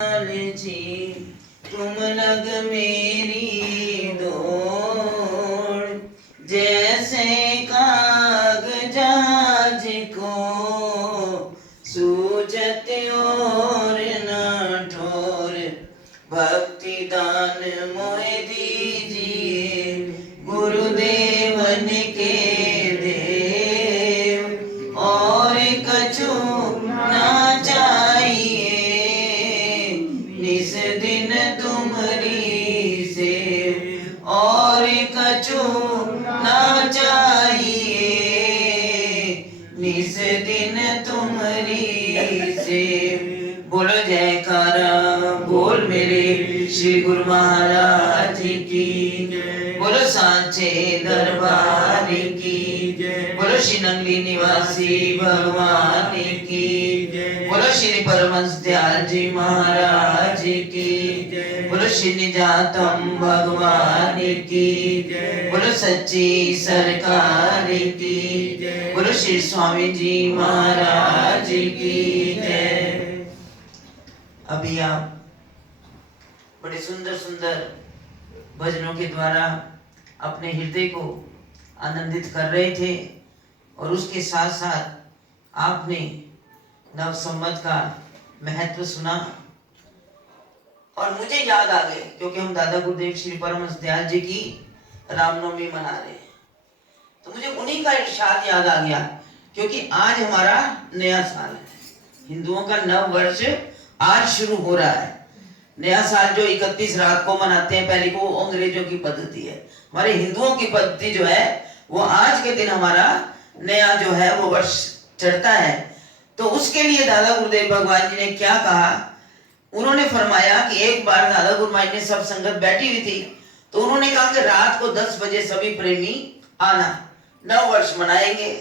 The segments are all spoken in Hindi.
जी तुम लग मेरी दौड़, जैसे कागजाज को सूझत और न ठोर। भक्ति दान मोह दीजिए गुरुदेवन के देव, और कछु ना चाहिए निस दिन तुम्हारी सेव, और कछु ना चाहिए निस दिन तुम्हारी सेव। बोलो जयकारा बोल मेरे श्री गुरु महाराज की, बोलो सांचे दरबार की, बोलो श्री नंगली निवासी भगवान की, बोलो श्री परमहंस दयाल जी महाराज की, बोलो श्री निजातम भगवान की, बोलो सच्ची सरकार की, बोलो श्री स्वामी जी महाराज की जय। अभी आप बड़े सुंदर सुंदर भजनों के द्वारा अपने हृदय को आनंदित कर रहे थे, और उसके साथ साथ आपने नव संवत का महत्व सुना, और मुझे याद आ गए क्योंकि हम दादा गुरुदेव श्री परमहंस दयाल जी की रामनवमी मना रहे हैं, तो मुझे उन्हीं का इरशाद याद आ गया, क्योंकि आज हमारा नया साल है। हिंदुओं का नव वर्ष आज शुरू हो रहा है। नया साल जो 31 रात को मनाते हैं पहले को, वो अंग्रेजों की पद्धति है। हमारे हिंदुओं की पद्धति जो है वो आज के दिन हमारा नया जो है वो वर्ष चढ़ता है। तो उसके लिए दादा गुरुदेव भगवान जी ने क्या कहा, उन्होंने फरमाया कि एक बार दादा गुरु महाराज ने सब संगत बैठी हुई थी, तो उन्होंने कहा कि रात को 10 बजे सभी प्रेमी आना, नव वर्ष मनाएंगे।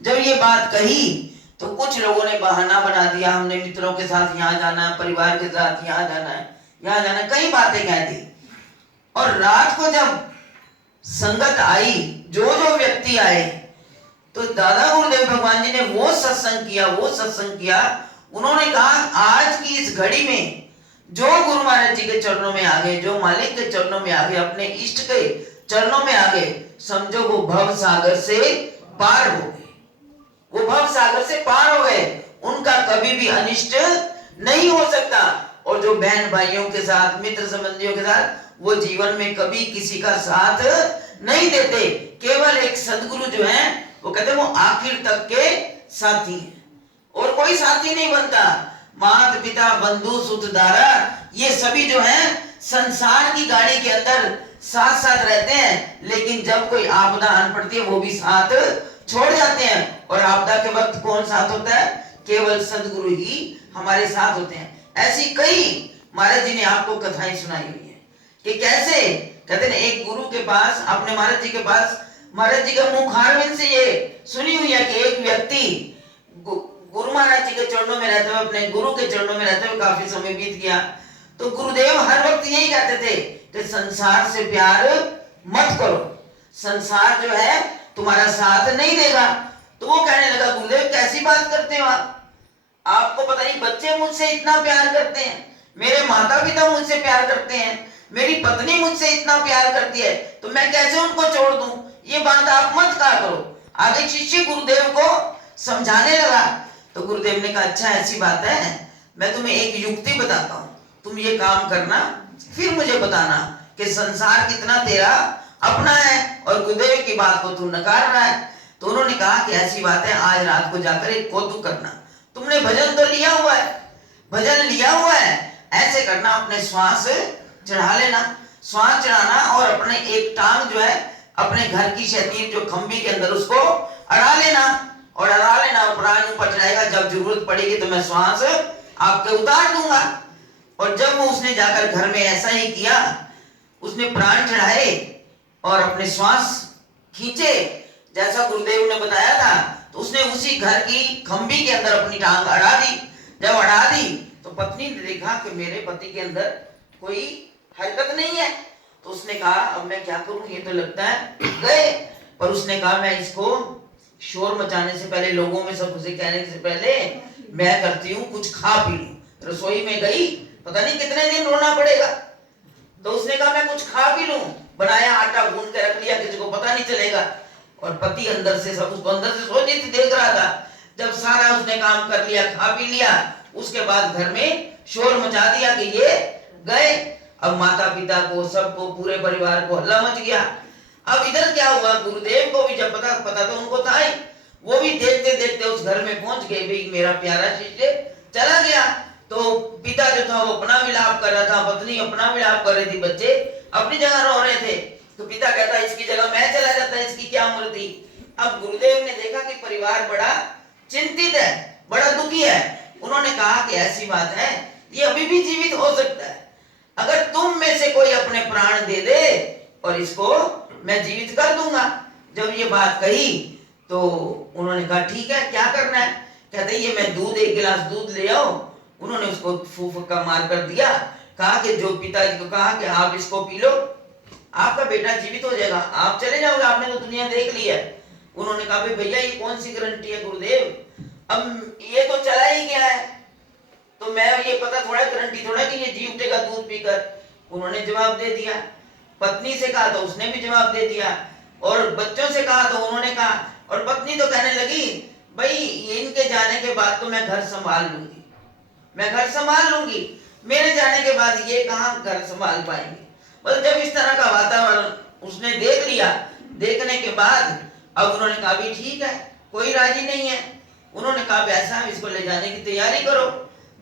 जब ये बात कही तो कुछ लोगों ने बहाना बना दिया, हमने मित्रों के साथ यहाँ जाना है, परिवार के साथ यहाँ जाना है, यहाँ जाना है, कई बातें कह दी। और रात को जब संगत आई, जो जो व्यक्ति आए, तो दादा गुरुदेव भगवान जी ने वो सत्संग किया। उन्होंने कहा आज की इस घड़ी में जो गुरु महाराज जी के चरणों में आ गए, जो मालिक के चरणों में आ गए, अपने इष्ट के चरणों में आ गए, समझो वो भव सागर से पार हो गए, वो भव सागर से पार हो गए, उनका कभी भी अनिष्ट नहीं हो सकता। और जो बहन भाइयों के साथ, मित्र संबंधियों के साथ, वो जीवन में कभी किसी का साथ नहीं देते। केवल एक सदगुरु जो है वो कहते हैं वो आखिर तक के साथी हैं, और कोई साथी नहीं बनता। माता पिता बंधु सुतदारा ये सभी जो हैं संसार की गाड़ी के अंदर साथ साथ रहते हैं, लेकिन जब कोई आपदा आन पड़ती है वो भी साथ छोड़ जाते हैं। और आपदा के वक्त कौन साथ होता है? केवल सदगुरु ही हमारे साथ होते हैं। ऐसी कई महाराज जी ने आपको कथाएं सुनाई हुई है कि कैसे कहते हैं एक गुरु के पास, अपने महाराज जी के पास, महाराज जी का मुखारविंद से ये सुनी हुई है कि एक व्यक्ति गुरु महाराज जी के चरणों में रहते हुए, अपने गुरु के चरणों में रहते हुए काफी समय बीत गया, तो गुरुदेव हर वक्त यही कहते थे कि संसार से प्यार मत करो, संसार जो है तुम्हारा साथ नहीं देगा। तो वो कहने लगा गुरुदेव कैसी बात करते हो आप, आपको पता नहीं बच्चे मुझसे इतना प्यार करते हैं, मेरे माता पिता मुझसे प्यार करते हैं, मेरी पत्नी मुझसे इतना प्यार करती है, तो मैं कैसे उनको छोड़ दूं, ये बात आप मत कहा करो। आगे शिष्य गुरुदेव को समझाने लगा, तो गुरुदेव ने कहा अच्छा ऐसी बात है, मैं तुम्हें एक युक्ति बताता हूँ, तुम ये काम करना, फिर मुझे बताना कि संसार कितना तेरा अपना है और गुरुदेव की बात को तू नकार रहा है। तो उन्होंने कहा कि ऐसी बात है, आज रात को जाकर एक कौतुक करना, तुमने भजन तो लिया हुआ है, भजन लिया हुआ है, ऐसे करना अपने श्वास चढ़ा लेना, श्वास चढ़ाना, और अपने एक टांग जो है अपने घर की क्षैतिज जो खंबी के अंदर उसको अड़ा लेना, और अड़ा लेना, और प्राण ऊपर चढ़ाएगा, जब जरूरत पड़ेगी तो मैं श्वास आपके उतार दूंगा। और जब वो उसने जाकर घर में ऐसा ही किया, उसने प्राण चढ़ाए और अपने श्वास खींचे जैसा गुरुदेव ने बताया था, तो उसने उसी घर की खंबी के अंदर अपनी टांग अड़ा दी। जब अड़ा दी तो पत्नी ने देखा कि मेरे पति के अंदर कोई हरकत नहीं है, तो उसने कहा अब मैं क्या करूं, ये तो लगता है गए। पर उसने कहा मैं इसको शोर मचाने से पहले, लोगों में सब उसे कहने से पहले मैं करती हूँ कुछ खा पी लूं। रसोई में गई, पता नहीं कितने दिन रोना पड़ेगा। तो उसने कहा मैं कुछ खा भी लूं, बनाया आटा गूंद के रख लिया, किसी को पता नहीं चलेगा। और पति अंदर से सब उसको अंदर से सोची थी, देख रहा था। जब सारा उसने काम कर लिया, खा भी लिया, उसके बाद घर में शोर मचा दिया कि ये गए। अब माता पिता को, सबको, पूरे परिवार को हल्ला मच गया। अब इधर क्या हुआ, गुरुदेव को भी जब पता तो उनको था ही, वो भी देखते देखते उस घर में पहुंच गए। भाई मेरा प्यारा शिष्य चला गया। तो पिता जो था वो अपना विलाप कर रहा था, पत्नी अपना विलाप कर रही थी, बच्चे अपनी जगह रो रहे थे। तो पिता कहता इसकी जगह मैं चला जाता, इसकी क्या उम्र थी। अब गुरुदेव ने देखा कि परिवार बड़ा चिंतित है, बड़ा दुखी है। उन्होंने कहा कि ऐसी बात है, ये अभी भी जीवित हो सकता है। अगर तुम में से कोई अपने प्राण दे दे और इसको मैं जीवित कर दूंगा। जब ये बात कही तो उन्होंने कहा ठीक है, क्या करना है। कहते ये मैं दूध, 1 गिलास दूध ले आओ। उन्होंने उसको फूफका मार कर दिया। कहा कि जो पिताजी को कहा कि आप इसको पी लो, आपका बेटा जीवित हो जाएगा, आप चले जाओगे, आपने तो दुनिया देख ली है। उन्होंने कहा भाई भैया ये कौन सी गारंटी है गुरुदेव, अब ये तो चला ही गया है, तो मैं ये पता थोड़ा गारंटी थोड़ा कि ये जी उठेगा दूध पीकर। उन्होंने जवाब दे दिया। पत्नी से कहा तो उसने भी जवाब दे दिया, और बच्चों से कहा तो उन्होंने कहा। और पत्नी तो कहने लगी भाई इनके जाने के बाद तो मैं घर संभाल लूंगी, मैं घर संभाल लूंगी, मेरे जाने के बाद ये कहां घर संभाल पाएंगे। मतलब जब इस तरह का वातावरण उसने देख लिया, देखने के बाद अब उन्होंने कहा भी ठीक है, कोई राजी नहीं है। उन्होंने कहा ऐसा इसको ले जाने की तैयारी करो।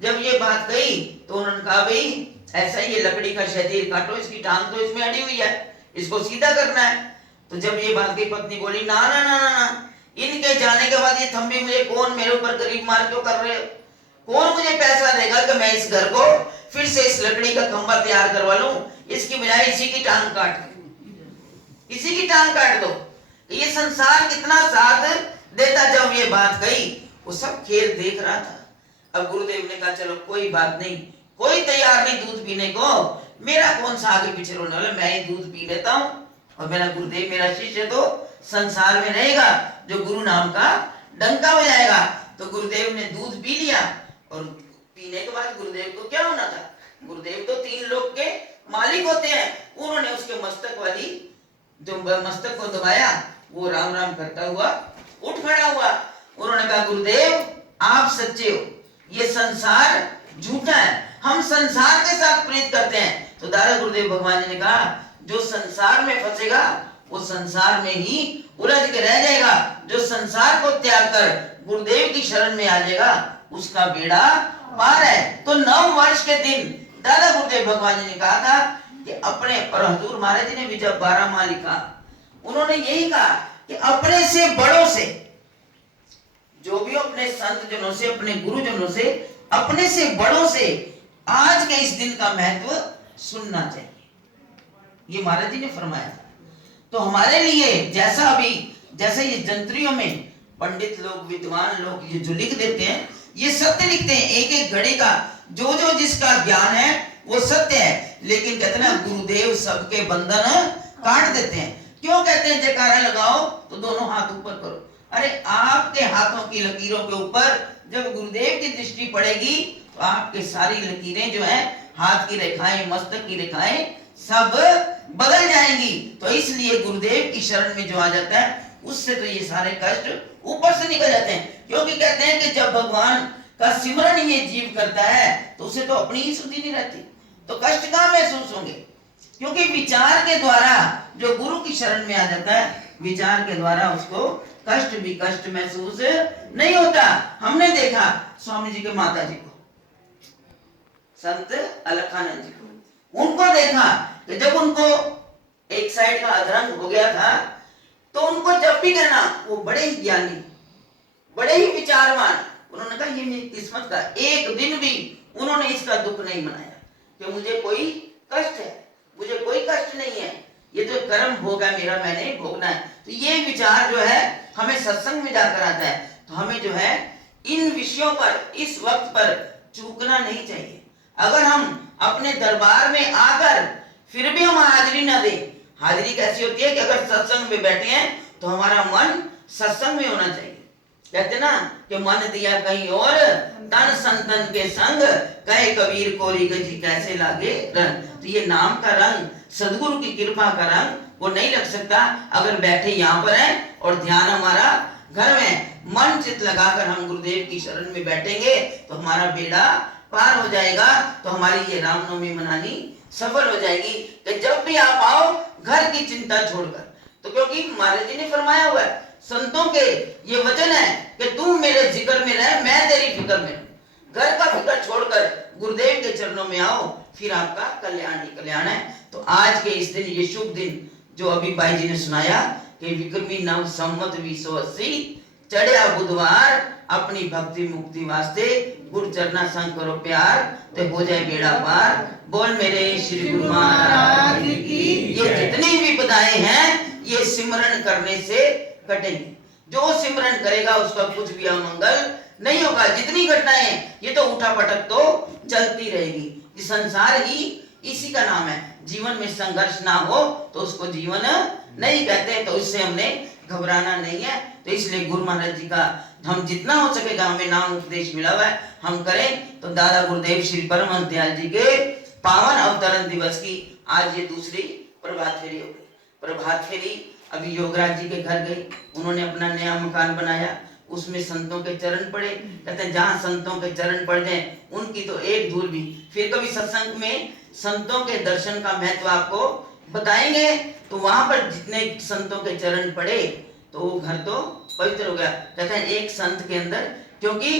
जब ये बात कही तो उन्होंने कहा भाई ऐसा ये लकड़ी का शतीर काटो, इसकी टांग तो इसमें अड़ी हुई है, इसको सीधा करना है। तो जब ये बात कही पत्नी बोली ना ना ना ना ना, इनके जाने के बाद ये थंबी मुझे कौन, मेरे ऊपर गरीब मार क्यों कर रहे हो, कौन मुझे पैसा देगा कि मैं इस घर को फिर से इस लकड़ी का खंबा तैयार करवा लूं, इसकी बजाय इसी की टांग काट दो, इसी की टांग काट दो। ये संसार कितना साथ देता। जब ये बात कही वो सब खेल देख रहा था। अब गुरुदेव ने कहा चलो कोई बात नहीं, कोई तैयार नहीं दूध पीने को, मेरा कौन सा आगे पीछे रोने वाला, मैं ही दूध पी लेता हूं। और मेरा गुरुदेव, मेरा शिष्य तो संसार में रहेगा जो गुरु नाम का डंका बजाएगा। तो गुरुदेव ने दूध पी लिया। और पीने के बाद गुरुदेव को क्या होना था, गुरुदेव तो 3 लोक के मालिक होते हैं। उन्होंने उसके मस्तक वाली जो मस्तक को दबाया, वो राम राम करता हुआ उठ खड़ा हुआ। उन्होंने कहा गुरुदेव आप सच्चे हो, ये संसार झूठा है, हम संसार के साथ प्रीत करते हैं। तो दादा गुरुदेव भगवान जी ने कहा जो संसार में फंसेगा वो संसार में ही उलझ के रह जाएगा, जो संसार को त्याग कर गुरुदेव की शरण में आ जाएगा उसका बेड़ा पार है। तो 9 वर्ष के दिन दादा गुरुदेव भगवान जी ने कहा था कि अपने, और हजूर महाराज जी ने भी जब 12 माह लिखा, उन्होंने यही कहा कि अपने से बड़ों से, जो भी अपने संत जनों से, अपने गुरुजनों से, अपने से बड़ों से आज के इस दिन का महत्व सुनना चाहिए, ये महाराज जी ने फरमाया। तो हमारे लिए जैसा अभी, जैसे ये जंत्रियों में पंडित लोग, विद्वान लोग ये जो लिख देते हैं, ये सत्य लिखते हैं, एक एक घड़ी का जो जो जिसका ज्ञान है वो सत्य है। लेकिन कहते हैं गुरुदेव सबके बंधन काट देते हैं। क्यों कहते हैं जयकारा लगाओ तो दोनों हाथ ऊपर करो। अरे आपके हाथों की लकीरों के ऊपर जब गुरुदेव की दृष्टि पड़ेगी तो आपके सारी लकीरें जो है, हाथ की रेखाएं, मस्तक की रेखाएं सब बदल जाएंगी। तो इसलिए गुरुदेव की शरण में जो आ जाता है उससे तो ये सारे कष्ट ऊपर से निकल जाते हैं। क्योंकि कहते हैं कि जब भगवान का सिमरन ये जीव करता है तो उसे तो अपनी ही सुधि नहीं रहती, तो कष्ट कहां महसूस होंगे। क्योंकि विचार के द्वारा जो गुरु की शरण में आ जाता है, विचार के द्वारा उसको कष्ट भी कष्ट महसूस नहीं होता। हमने देखा स्वामी जी के माता जी को, संत अलखानंद जी को, उनको देखा कि जब उनको एक साइड का अधरंग हो गया था तो उनको जब भी कहना वो बड़े ही ज्ञानी, बड़े ही विचारवान। उन्होंने कहा ये मेरी किस्मत का, एक दिन भी उन्होंने इसका दुख नहीं मनाया कि मुझे कोई कष्ट है, मुझे कोई कष्ट नहीं है, ये तो कर्म भोग है मेरा, मैंने भोगना है। तो ये विचार जो है हमें सत्संग में जाकर आता है। तो हमें जो है इन विषयों पर इस वक्त पर चूकना नहीं चाहिए। अगर हम अपने दरबार में आकर फिर भी हम हाजिरी ना दें, हाजिरी कैसी होती है कि अगर सत्संग में बैठे हैं तो हमारा मन सत्संग में होना चाहिए। कहते ना कि मन दिया कहीं और तन संतन के संग, कहे कबीर कोरी गजी कैसे लागे रंग। तो ये नाम का रंग, सदगुरु की कृपा का रंग वो नहीं लग सकता अगर बैठे यहाँ पर है और ध्यान हमारा घर में, मन चित लगाकर हम गुरुदेव की शरण में बैठेंगे तो हमारा बेड़ा पार हो जाएगा। तो हमारी ये रामनवमी मनानी सफल हो जाएगी कि जब भी आप आओ घर की चिंता छोड़कर। तो क्योंकि महाराज जी ने फरमाया हुआ है, संतों के ये वचन है कि तू मेरे जिक्र में रह, मैं तेरी फिक्र में रहूं। घर का फिक्र छोड़कर गुरुदेव के चरणों में आओ, फिर आपका कल्याण ही कल्याण है। तो आज के इस दिन, ये शुभ दिन जो अभी भाई जी ने सुनाया कि विक्रमी नव संवत 2080 चढ़िया बुधवार, अपनी भक्ति मुक्ति वास्ते गुरु चरना संग करो प्यार, ते हो जाए बेड़ा पार। बोल मेरे श्री गुरु महाराज की। ये जितनी विपदाएं हैं ये सिमरन करने से कटेंगी। जो सिमरन करेगा उसका कुछ भी अमंगल नहीं होगा। जितनी घटनाएं, ये तो उठा पटक तो चलती रहेगी। ये संसार ही इसी का नाम है। जीवन में संघर्ष ना हो तो उसको जीवन नहीं कहते। तो इससे हमने घबराना नहीं है। तो इसलिए गुरु महाराज जी का हम जितना हो सकेगा, हमें नाम उपदेश मिला हुआ है, हम करें। तो दादा गुरुदेव श्री परमहंस दयाल जी के पावन अवतरण दिवस की आज ये दूसरी प्रभात फेरी हो गई। प्रभात फेरी अभी योगराज जी के घर गई, उन्होंने अपना नया मकान बनाया, उसमें संतों के चरण पड़े। कहते हैं जहां संतों के चरण पड़ जाए उनकी तो एक धूल भी। फिर कभी सत्संग में संतों के दर्शन का महत्व आपको बताएंगे। तो वहां पर जितने संतों के चरण पड़े तो वो घर तो पवित्र हो गया। कहते हैं एक संत के अंदर, क्योंकि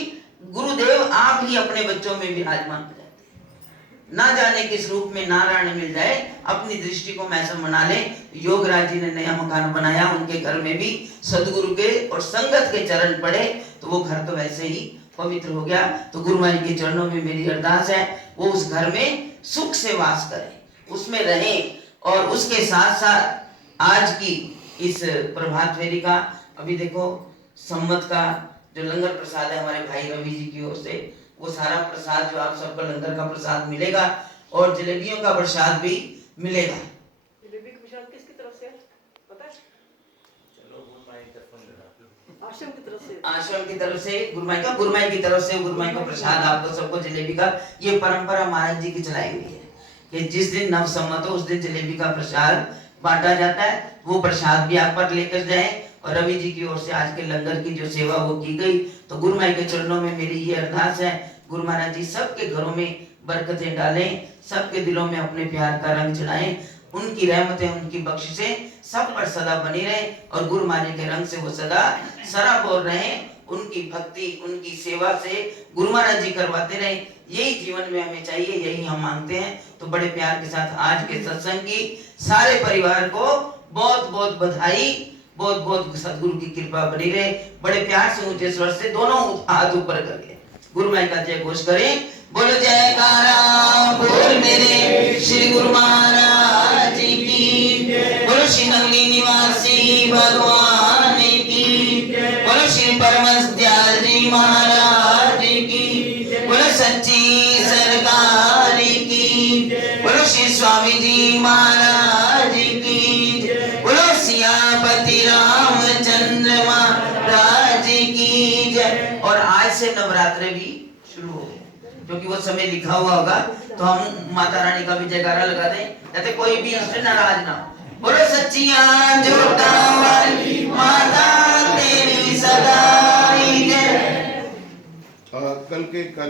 गुरुदेव आप ही अपने बच्चों में विराजमान हो जाते हैं। ना जाने किस रूप में नारायण मिल जाए, अपनी दृष्टि को ऐसा मना ले। योगराज जी ने नया मकान बनाया, उनके घर में भी सदगुरु के और संगत के चरण पड़े तो वो घर तो वैसे ही पवित्र हो गया। तो गुरु महाराज के चरणों में मेरी अरदास है, वो उस घर में सुख से वास करें, उसमें रहें। और उसके साथ साथ आज की इस प्रभात फेरी का अभी देखो संवत का जो लंगर प्रसाद है हमारे भाई रवि जी की ओर से, वो सारा प्रसाद जो आप सबको लंगर का प्रसाद मिलेगा और जलेबियों का प्रसाद भी मिलेगा। जलेबी का प्रसाद किसकी तरफ से है पता है? आश्रम की तरफ से। आश्रम की तरफ से गुरुमाई की तरफ से गुरुमाई का प्रसाद आपको सबको जलेबी का, ये परंपरा महाराज जी की चलाई हुई है कि जिस दिन नव संवत हो उस दिन जलेबी का प्रसाद बांटा जाता है। वो प्रसाद भी आप पर लेकर जाए। और रवि जी की ओर से आज के लंगर की जो सेवा वो की गई। तो गुरु माई के चरणों में मेरी ये अरदास है, गुरु महाराज जी सबके घरों में बरकतें डालें, सबके दिलों में अपने प्यार का रंग चढ़ाएं, उनकी रहमतें उनकी बख्शिशें सब पर सदा बनी रहे और गुरु महाराज के रंग से वो सदा सराबोर रहें। उनकी भक्ति उनकी सेवा से गुरु महाराज जी करवाते रहे। यही जीवन में हमें चाहिए, यही हम मांगते हैं। तो बड़े प्यार के साथ आज के सत्संग की सारे परिवार को बहुत बहुत बधाई, बहुत बहुत सदगुरु की कृपा बनी रहे। बड़े प्यार से ऊंचे स्वर से दोनों हाथ ऊपर करके गुरु माई का जय घोष करें। बोलो जयकारा बोल मेरे श्री गुरु महाराज की। बोलो श्री नवली निवासी भगवान की। बोलो श्री परमहंस दयाल जी महाराज की। बोलो सच्ची सरकार की। बोलो श्री स्वामी जी महाराज की। बोलो सियापति रामचंद्र महाराज की जय। और आज से नवरात्रे भी शुरू हो गए, क्योंकि वो समय लिखा हुआ होगा। तो हम माता रानी का भी जयकारा लगा दें, जाते कोई भी इससे नाराज ना हो। बोलो सच्चियां जोता वाली माता तेरी सदा जय। कल के